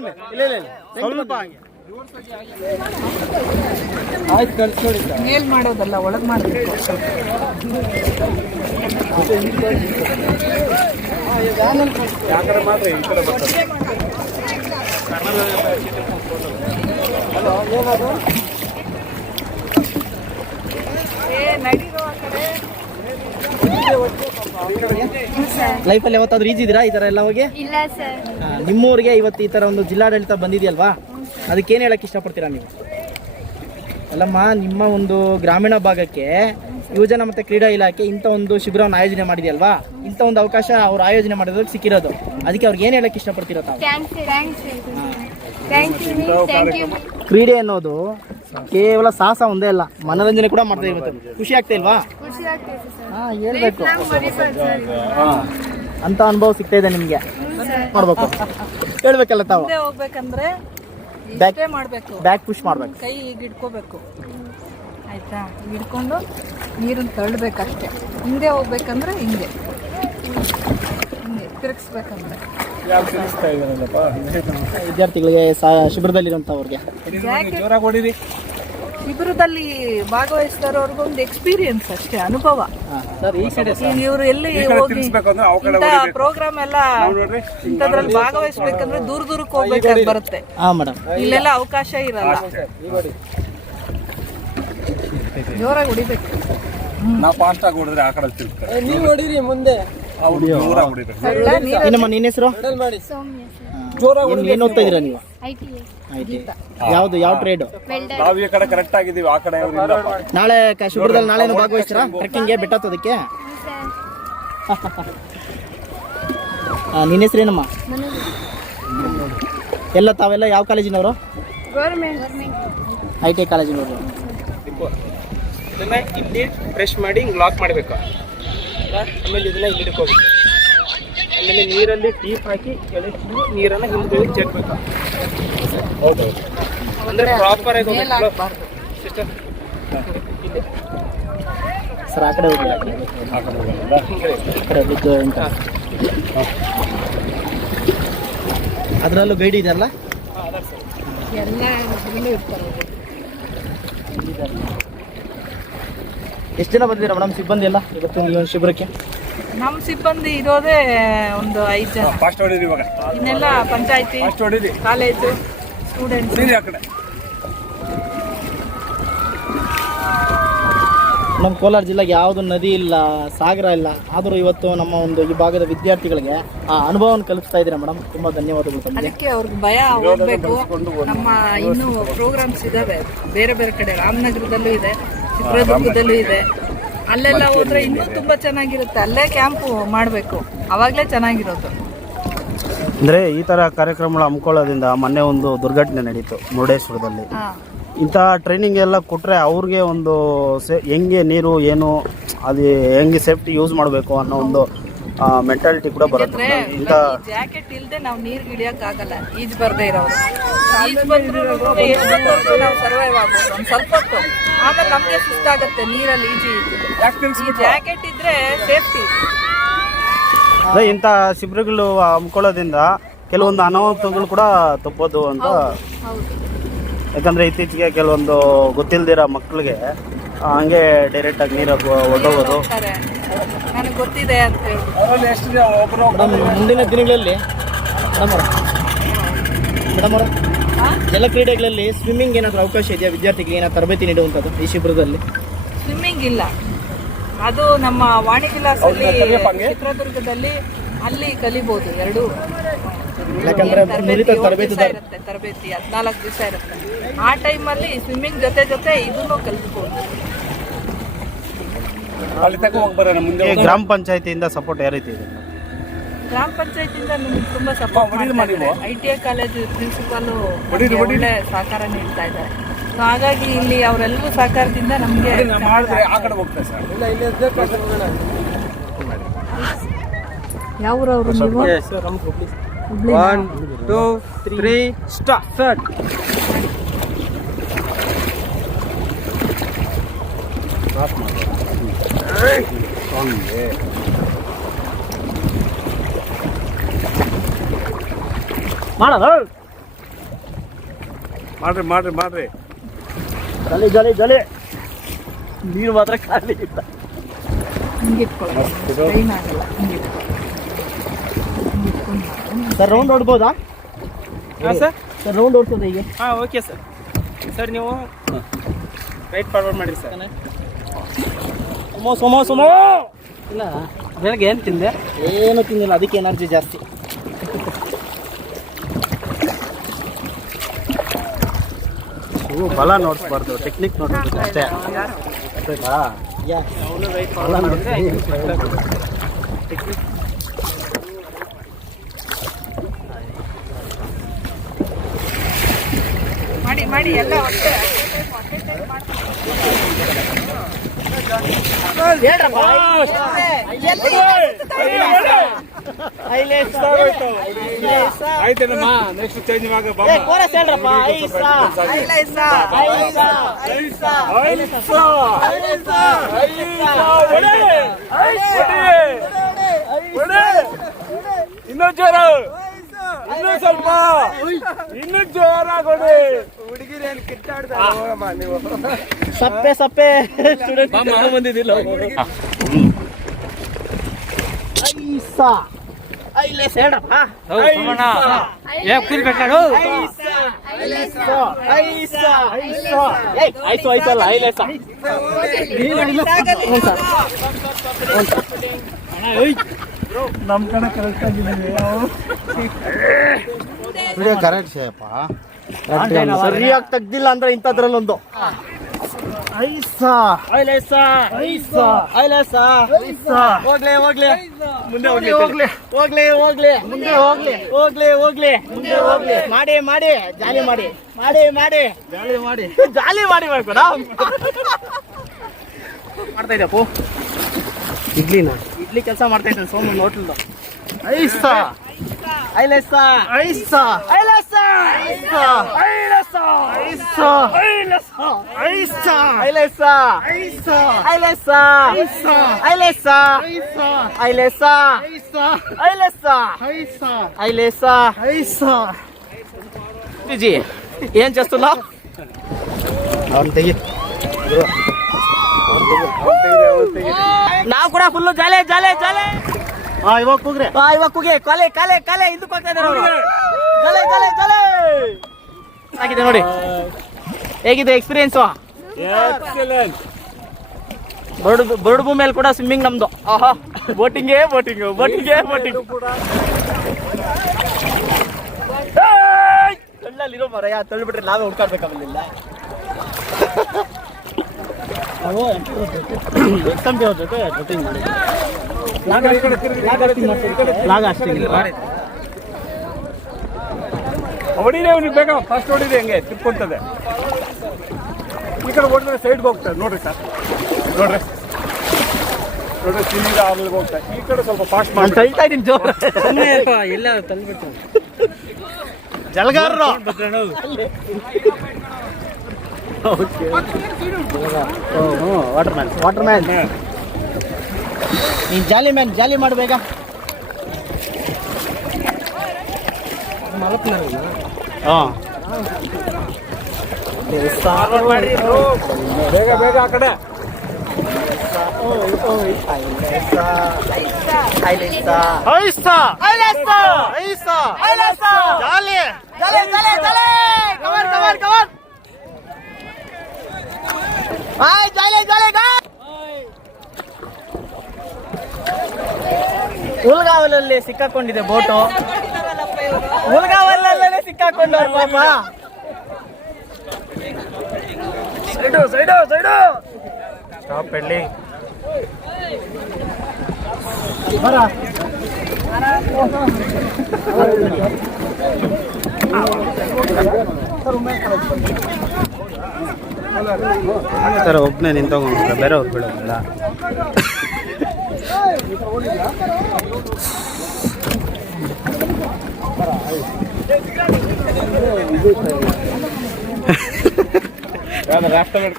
ಬನ್ನಿ. ಇಲ್ಲ ಇಲ್ಲ ಇಲ್ಲ. ಸ್ವಲ್ಪ ಹಂಗೆ. ಆಯ್ತು ಕಳ್ಸ್ಕೊಡಿ. ಸರ್ ಮೇಲ್ ಮಾಡೋದಲ್ಲ ಒಳಗ್ ಮಾಡಬೇಕು. ಯಾಕಂದ್ರೆ ಮಾತ್ರ ಈ ಕಡೆ ಬರ್ತಾರೆ ಹಲೋ ಏನದು ಲೈಫಲ್ಲಿ ಯಾವತ್ತಾದ್ರೂ ಈಜಿದ್ದೀರಾ ಈ ಥರ ಎಲ್ಲ ಹೋಗಿ? ಇಲ್ಲ ಸರ್. ಆ, ನಿಮ್ಮೂರಿಗೆ ಇವತ್ತು ಈ ಥರ ಒಂದು ಜಿಲ್ಲಾಡಳಿತ ಬಂದಿದೆಯಲ್ವಾ? ಅದಕ್ಕೇನು ಹೇಳಕ್ಕೆ ಇಷ್ಟಪಡ್ತೀರಾ ನೀವು? ಅಲ್ಲಮ್ಮ ನಿಮ್ಮ ಒಂದು ಗ್ರಾಮೀಣ ಭಾಗಕ್ಕೆ ಯುವಜನ ಮತ್ತು ಕ್ರೀಡಾ ಇಲಾಖೆ ಇಂಥ ಒಂದು ಶಿಬಿರವನ್ನು ಆಯೋಜನೆ ಮಾಡಿದೆಯಲ್ವಾ? ಇಂಥ ಒಂದು ಅವಕಾಶ ಅವ್ರು ಆಯೋಜನೆ ಮಾಡೋದಕ್ಕೆ ಸಿಕ್ಕಿರೋದು. ಅದಕ್ಕೆ ಅವ್ರಿಗೆ ಏನು ಹೇಳಕ್ಕೆ ಇಷ್ಟಪಡ್ತೀರೋ ತಾವು? Thanks thanks thank you thank you ಕ್ರೀಡೆ ಅನ್ನೋದು ಕೇವಲ ಸಾಹಸ ಒಂದೇ ಅಲ್ಲ ಮನೋರಂಜನೆ ಕೂಡ ಮಾಡ್ತಾ ಇವತ್ತು ಖುಷಿ ಆಗ್ತಾ ಇಲ್ವಾ? ಖುಷಿ ಆಗ್ತೈತೆ ಸರ್. ಹಾಂ ಹೇಳ್ಬೇಕು. ಅಂತ ಅನುಭವ ಸಿಗ್ತಾ ಇದೆ ನಿಮಗೆ. ಮಾಡ್ಬೇಕು. ಹೇಳ್ಬೇಕಲ್ಲ ತಾವು? ಮುಂದೆ ಹೋಗ್ಬೇಕಂದ್ರೆ ಬ್ಯಾಕ್ ಮಾಡ್ಬೇಕು. ಬ್ಯಾಕ್ ಪುಷ್ ಮಾಡ್ಬೇಕು. ಕೈ ಈಗ ಇಟ್ಕೋಬೇಕು ಆಯ್ತಾ? ಹಿಡ್ಕೊಂಡು ನೀರನ್ನು ತಳ್ಳಬೇಕಷ್ಟೇ. ಹಿಂದೆ ಹೋಗ್ಬೇಕಂದ್ರೆ ಹಿಂಗೆ ಹಿಂಗೆ ತಿರುಗಿಸ್ಬೇಕಂದ್ರೆ. ವಿದ್ಯಾರ್ಥಿಗಳಿಗೆ ಶಿಬಿರದಲ್ಲಿರುವಂಥವ್ರಿಗೆ ಜೋರಾಗಿ ಹೊಡೀರಿ ಶಿಬಿರದಲ್ಲಿ ಭಾಗವಹಿಸಿದವ್ರಿಗೂ ಒಂದು ಎಕ್ಸ್ಪೀರಿಯನ್ಸ್ ಅಷ್ಟೇ ಅನುಭವ. ಇವ್ರು ಎಲ್ಲಿ ಹೋಗಿ ಕಡೆ ಇಂಥ. ಪ್ರೋಗ್ರಾಮ್ ಎಲ್ಲ ಇಂಥದ್ರಲ್ಲಿ ಭಾಗವಹಿಸ್ಬೇಕಂದ್ರೆ ದೂರ ದೂರಕ್ಕೆ ಹೋಗ್ಬೇಕಾಗಿ ಬರುತ್ತೆ. ಇಲ್ಲೆಲ್ಲ ಅವಕಾಶ ಇರಲ್ಲ. ಜೋರಾಗಿ ಹೊಡಿಬೇಕು. ನಾವು ಫಾಸ್ಟ್ ಆಗಿ ಹೊಡಿದ್ರೆ ಆ ಕಡೆ ನೀವು ಹೊಡೀರಿ ಮುಂದೆ. ಅವ್ರು ಜೋರಾಗಿ ಹೊಡಿಬೇಕು. ನಿನ್ನ ಹೆಸರು? ಮೆಡಲ್ ಮಾಡಿ. ಸೌಮ್ಯ ಸರ್. ಜೋರಾಗಿ ಏನು ಓದ್ತಾ ಇದ್ದೀರಾ ನೀವು? ಯಾವುದು ಯಾವ ಟ್ರೇಡ್ ನಾವು ಈ ಕಡೆ ಕರೆಕ್ಟ್ ಆಗಿದೀವಿ ಆ ಕಡೆ. ನಾಳೆ ಶಿಬಿರದಲ್ಲಿ ನಾಳೆನೂ ಭಾಗವಹಿಸ್ತೀರಾ? ಟ್ರೆಕ್ಕಿಂಗ್ಗೆ ಬೆಟ್ಟ ಹತ್ತೋದಕ್ಕೆ ನಿನ್ನ ಹೆಸರೇನಮ್ಮ ಎಲ್ಲ ತಾವೆಲ್ಲ ಯಾವ ಕಾಲೇಜಿನವರು? ಐ ಟಿ ಐ ಕಾಲೇಜಿನವರು. ಇದನ್ನ ಇಲ್ಲಿ ಪ್ರೆಶ್ ಮಾಡಿ ಹಿಂಗೆ ಲಾಕ್ ಮಾಡಬೇಕು. ಆಮೇಲೆ ಇದನ್ನ ಇಲ್ಲಿ ಇಟ್ಕೋಬೇಕು ಆಮೇಲೆ ನೀರಲ್ಲಿ ಟೀಪ್ ಹಾಕಿ ಎಳೆಸಿ ನೀರನ್ನು ಹಿಂದೆ ಚೆಕ್ಬೇಕು ಅಂದ್ರೆ ಪ್ರಾಪರ್ ಆಗಿ ಸಿಸ್ಟರ್ ಸರ್ ಆ ಕಡೆ ಹೋಗಿಲ್ಲ ಆ ಕಡೆ ಬಿದ್ದು ಅಂತ. ಅದರಲ್ಲೂ ಗೈಡ್ ಇದೆಯಲ್ಲ. ಎಷ್ಟು ಜನ ಬಂದಿದ್ದೀರಾ ಮೇಡಮ್ ಸಿಬ್ಬಂದಿ ಎಲ್ಲ? ಇವತ್ತು ಈ ಒಂದು ಶಿಬಿರಕ್ಕೆ. ನಮ್ಮ ಸಿಬ್ಬಂದಿ ಇರೋದೇ ಒಂದು ಐದು ಜನ. ಫಸ್ಟ್ ಹೊಡೀರಿ ಇವಾಗ. ಇನ್ನೆಲ್ಲ ಪಂಚಾಯತಿ ಫಾಸ್ಟ್ ಹೊಡೀರಿ. ಕಾಲೇಜು ಸ್ಟೂಡೆಂಟ್ಸ್ ಆ ಕಡೆ. ನಮ್ಮ ಕೋಲಾರ ಜಿಲ್ಲೆಗೆ ಯಾವುದು ನದಿ ಇಲ್ಲ ಸಾಗರ ಇಲ್ಲ ಆದರೂ ಇವತ್ತು ನಮ್ಮ ಒಂದು ಈ ಭಾಗದ ವಿದ್ಯಾರ್ಥಿಗಳಿಗೆ ಆ ಅನುಭವವನ್ನು ಕಲಿಸ್ತಾ ಇದ್ದೀರಾ ಮೇಡಮ್ ತುಂಬ ಧನ್ಯವಾದಗಳು ತಮಗೆ. ಅದಕ್ಕೆ ಅವ್ರಿಗೆ ಭಯ ಹೋಗ್ಬೇಕು ನಮ್ಮ ಇನ್ನೂ ಪ್ರೋಗ್ರಾಮ್ಸ್ ಇದಾವೆ. ಬೇರೆ ಬೇರೆ ಕಡೆ ರಾಮನಗರದಲ್ಲೂ ಇದೆ ಚಿತ್ರದುರ್ಗದಲ್ಲೂ ಇದೆ. ಅಲ್ಲೆಲ್ಲ ಹೋದ್ರೆ ಇನ್ನೂ ತುಂಬಾ ಚೆನ್ನಾಗಿರುತ್ತೆ. ಅಲ್ಲೇ ಕ್ಯಾಂಪು ಮಾಡಬೇಕು. ಅವಾಗಲೇ ಚೆನ್ನಾಗಿರೋದು. ಅಂದರೆ ಈ ಥರ ಕಾರ್ಯಕ್ರಮಗಳು ಹಮ್ಮಿಕೊಳ್ಳೋದ್ರಿಂದ ಮೊನ್ನೆ ಒಂದು ದುರ್ಘಟನೆ ನಡೀತು ಮುರುಡೇಶ್ವರದಲ್ಲಿ. ಇಂತಹ ಇಂಥ ಟ್ರೈನಿಂಗ್ ಎಲ್ಲ ಕೊಟ್ಟರೆ ಅವ್ರಿಗೆ ಒಂದು ಸೇ ಹೆಂಗೆ ನೀರು ಏನು ಅದು ಹೆಂಗೆ ಸೇಫ್ಟಿ ಯೂಸ್ ಮಾಡಬೇಕು ಅನ್ನೋ ಒಂದು ಮೆಂಟಾಲಿಟಿ ಕೂಡ ಬರುತ್ತೆ. ಇಂಥ ಜಾಕೆಟ್ ಇಲ್ಲದೆ ನಾವು ನೀರ್ ಇಳಿಯಕ್ ಆಗಲ್ಲ. ಈಜ್ ಬರ್ದೇ ಇರೋರು. ಈಜ್ ಬಂದ್ರು ನಾವು ಸರ್ವೈವ್ ಆಗ್ಬೋದು. ಒಂದ್ ಸ್ವಲ್ಪ ಹೊತ್ತು. ಆಮೇಲೆ ನಮ್ಗೆ ಸುಸ್ತಾಗತ್ತೆ ನೀರಲ್ಲಿ ಈಜಿ ಜಾಕೆಟ್ ಇದ್ರೆ ಸೇಫ್ಟಿ ಇಂಥ ಶಿಬಿರಗಳು ಹಮ್ಮಿಕೊಳ್ಳೋದ್ರಿಂದ ಕೆಲವೊಂದು ಅನಾಹುತಗಳು ಕೂಡ ತಪ್ಪೋದು ಅಂತ ಹೌದು ಯಾಕಂದರೆ ಇತ್ತೀಚೆಗೆ ಕೆಲವೊಂದು ಗೊತ್ತಿಲ್ದಿರೋ ಮಕ್ಕಳಿಗೆ ಹಂಗೆ ಡೈರೆಕ್ಟಾಗಿ ಆಗಿ ನೀರ ಹೋಗ್ತಾರೆ. ನನಗೆ ಗೊತ್ತಿದೆ ಅಂತ ಹೇಳ್ಬಿಟ್ಟು ಮುಂದಿನ ದಿನಗಳಲ್ಲಿ ಮೇಡಮ್ ಅವರ. ಮೇಡಮ್ ಅವರ. ಎಲ್ಲ ಕ್ರೀಡೆಗಳಲ್ಲಿ ಸ್ವಿಮ್ಮಿಂಗ್ ಏನಾದರೂ ಅವಕಾಶ ಇದೆಯಾ? ವಿದ್ಯಾರ್ಥಿಗಳಿಗೆ ಏನಾದ್ರು ತರಬೇತಿ ನೀಡುವಂಥದ್ದು ಈ ಶಿಬಿರದಲ್ಲಿ? ಸ್ವಿಮ್ಮಿಂಗ್ ಇಲ್ಲ. ಅದು ನಮ್ಮ ವಾಣಿ ವಿಲಾಸಲ್ಲಿ ಚಿತ್ರದುರ್ಗದಲ್ಲಿ ಅಲ್ಲಿ ಕಲಿಬಹುದು ಎರಡು. ಯಾಕಂದ್ರೆ ಇರುತ್ತೆ ತರಬೇತಿ ಹದಿನಾಲ್ಕು ದಿವಸ ಇರುತ್ತೆ. ಆ ಟೈಮಲ್ಲಿ ಸ್ವಿಮ್ಮಿಂಗ್ ಜೊತೆ ಜೊತೆ ಇದನ್ನು ಕಲಿಸ್ಬೋದು ಅಲ್ಲಿ ತನಕ ಹೋಗಿ ಬರೋಣ ಮುಂದೆ ಈ ಗ್ರಾಮ ಪಂಚಾಯತಿಯಿಂದ ಸಪೋರ್ಟ್ ಯಾವ ರೀತಿ ಇದೆ? ಗ್ರಾಮ ಪಂಚಾಯತಿಯಿಂದ ನಮಗೆ ತುಂಬ ಸಪೋರ್ಟ್ ಮಾಡ್ತಾ ಮಾಡಿ ಇದ್ದಾರೆ I T I college principal. ಒಳ್ಳೆ ಸಹಕಾರ ನೀಡ್ತಾ ಇದ್ದಾರೆ. ಸೊ ಹಾಗಾಗಿ ಇಲ್ಲಿ ಅವರೆಲ್ಲರೂ ಸಹಕಾರದಿಂದ ನಮಗೆ ನಾವು ಮಾಡಿದ್ರೆ ಆ ಕಡೆ ಹೋಗ್ತಾರೆ ಸರ್. ಹೋಗೋಣ. ಯಾವ್ರವ್ರು ನೀವು? One two three start start ಮಾಡೋದು ಮಾಡ್ರಿ ಮಾಡ್ರಿ ಮಾಡ್ರಿ. ಜಲಿ ಜಲಿ ಜಲಿ. ನೀರು ಮಾತ್ರ ಖಾಲಿ ಹಿಂಗಿಟ್ಕೊಳ್ಳಿ. ಸರ್ ರೌಂಡ್ ಹೊಡ್ಬೋದಾ ಹಾಂ ಸರ್? ಸರ್ ರೌಂಡ್ ಹೊಡ್ತದೆ ಈಗ. ಹಾಂ ಓಕೆ ಸರ್. ಸರ್ ನೀವು ರೈಟ್ ಫಾರ್ವರ್ಡ್ ಮಾಡಿರಿ ಸರ್. Sumo Sumo Sumo. ಇಲ್ಲ ಬೆಳಗ್ಗೆ ಏನು ತಿಂದೆ? ಏನು ತಿಂದಿಲ್ಲ ಅದಕ್ಕೆ ಎನರ್ಜಿ ಜಾಸ್ತಿ. ನೀವು ಬಲ ನೋಡಿಸ್ಬಾರ್ದು ಟೆಕ್ನಿಕ್ ನೋಡ್ಬೇಕು ಅಷ್ಟೇ. ಆಯ್ತಾ ಯಾ. ಬಲ ನೋಡಿದ್ರೆ ಮಾಡಿ ಮಾಡಿ ಎಲ್ಲ ಒಟ್ಟೆ. ಆಯ್ತೇನಮ್ಮ ನೆಕ್ಸ್ಟ್ ಚೇಂಜ್ ಆಗ ಏ ಕೋರಸ್ ಹೇಳ್ರಪ್ಪ ಐಸಾ ಐಲೈಸಾ ಐಸಾ ಐಸಾ ಇನ್ನೂ ಜೋರ ಇನ್ನೂ ಸ್ವಲ್ಪ ಇನ್ನೂ ಜೋರ ಕೊಡಿ ಸಪ್ಪೆ ಸಪ್ಪೆ. ಸ್ಟೂಡೆಂಟ್ ಬಂದಿದ್ದಿಲ್ಲ. ಐಸಾ. ಐಲೇಸ್ ಹೇಳ್ರಪ್ಪ. ಏ ಐಲೇಸ. ಹ್ಞೂ ಸರ್. ನಮ್ಮ ಕಡೆ ಕರೆಕ್ಟ್ ಆಗಿದ್ದೀವಿ ವಿಡಿಯೋ ಕರೆಕ್ಟ್ ಶೇಪ ಸರಿಯಾಗಿ ತೆಗ್ದಿಲ್ಲ ಅಂದ್ರೆ ಇಂಥದ್ರಲ್ಲೊಂದು. ಐಸಾ. ಐಲೇಸ. ಐಸಾ. ಐಲೇಸ. ಐಸಾ. ಹೋಗ್ಲೇ ಹೋಗ್ಲೇ. ಮುಂದೆ ಹೋಗ್ಲಿ ಹೋಗ್ಲಿ ಹೋಗ್ಲಿ. ಹೋಗ್ಲಿ ಮುಂದೆ ಹೋಗ್ಲಿ. ಹೋಗ್ಲಿ ಹೋಗ್ಲಿ. ಮುಂದೆ ಹೋಗ್ಲಿ. ಮಾಡಿ ಮಾಡಿ. ಜಾಲಿ ಮಾಡಿ. ಮಾಡಿ ಮಾಡಿ. ಜಾಲಿ ಮಾಡಿ. ಜಾಲಿ ಮಾಡಿ ಮಾಡ್ಕೊಡ ಮಾಡ್ತಾ ಇದ್ದಪ್ಪು ಇಡ್ಲಿನ? ಇಡ್ಲಿ ಕೆಲಸ ಮಾಡ್ತಾ ಇದ್ದಾನೆ ಸೋಮನ್ ಹೋಟ್ಲದು ಐಸಾ. Aí, Lessa! Aí, Lessa! Aí, Lessa! Aí, Lessa! Aí, Lessa! Aí, Lessa! Aí, Lessa! Aí, Lessa! Aí, Lessa! Aí, Lessa! Aí, Lessa! Aí, Lessa! Aí, Lessa! Aí, Lessa! Aí, Lessa! జీ ఏం చేస్తున్నావు నాకు కూడా ఫుల్ జాలే జాలే జాలే ಹಾ ಇವಾಗ ಕೂಗ್ರಿ. ಆ ಇವಾಗ ಕೂಗಿ. ಕಲೆ ಕಲೆ ಕಲೆ. ಇದು ಹೋಗ್ತಾ ಇದ್ದಾರೆ ಕಲೆ ಕಲೆ ಕಲೆ. ಆಗಿದೆ ನೋಡಿ. ಹೇಗಿದೆ ಎಕ್ಸ್ಪೀರಿಯನ್ಸ್ ಬರ್ಡ್ ಬರ್ಡ್ ಭೂಮಿಯಲ್ಲಿ ಕೂಡ ಸ್ವಿಮ್ಮಿಂಗ್ ನಮ್ದು. ಆಹಾ. ಬೋಟಿಂಗೇ ಬೋಟಿಂಗ್ ಬೋಟಿಂಗೇ ಬೋಟಿಂಗ್ ತಳ್ಳಲ್ಲಿರೋ ಯಾ ತಳ್ಳಿಬಿಟ್ರೆ ನಾವೇ ಹುಡ್ಕಾಡ್ಬೇಕಾಗಲಿಲ್ಲ ನಾವು ಎಕ್ಸಾಮ್ ಅವ್ರ ಜೊತೆ ಜೊತೆಗೆ ಮಾಡಿ ಲಾಗ ಅಷ್ಟೇ ಹೊಡಿರಿ ಅವ್ನಿಗೆ ಬೇಗ ಫಸ್ಟ್ ಹೊಡಿರಿ ಹಂಗೆ? ತಿರ್ಕೊಂತದೆ ಈ ಕಡೆ ಹೊಡೆದ್ರೆ ಸೈಡ್ಗೆ ಹೋಗ್ತದೆ. ನೋಡ್ರಿ ಸರ್ ನೋಡ್ರಿ. ನೋಡ್ರಿ ಸೀದಾ ಆಮೇಲೆ ಹೋಗ್ತಾರೆ ಈ ಕಡೆ ಸ್ವಲ್ಪ ಫಾಸ್ಟ್ ನಾನು ಮಾಡಿ ತಳ್ತಾ ಇದ್ದೀನಿ ಜೋರ. ಎಲ್ಲ ತಂದ್ಬಿಟ್ಟು. ಜಲಗಾರರು. ವಾಟರ್ ಮ್ಯಾನ್ ವಾಟರ್ ಮ್ಯಾನ್ ನೀನ್ ಜಾಲಿ ಮ್ಯಾನ್ ಜಾಲಿ ಮಾಡ್ಬೇಕ ಹಾಂ ಬೇಗ ಬೇಗ ಆ ಕಡೆ ಐಸಾ ಐಸಾ ಐಸಾ jolly cover cover cover hi jolly jolly ಹುಲ್ಗಾವಲಲ್ಲಿ ಸಿಕ್ಕಾಕೊಂಡಿದೆ ಬೋಟು. ಹುಲ್ಗಾವಲಲ್ಲೇ ಸಿಕ್ಕಾಕೊಂಡವ್ರು ಪಾಪ. Side side side. ಸ್ಟಾಪ್ ಎಲ್ಲಿ ಸರ್ ಒಬ್ಬನೇ ನಿಂತೋಗ ಬೇರೆ ಅವ್ರು ಬಿಡೋದಿಲ್ಲ.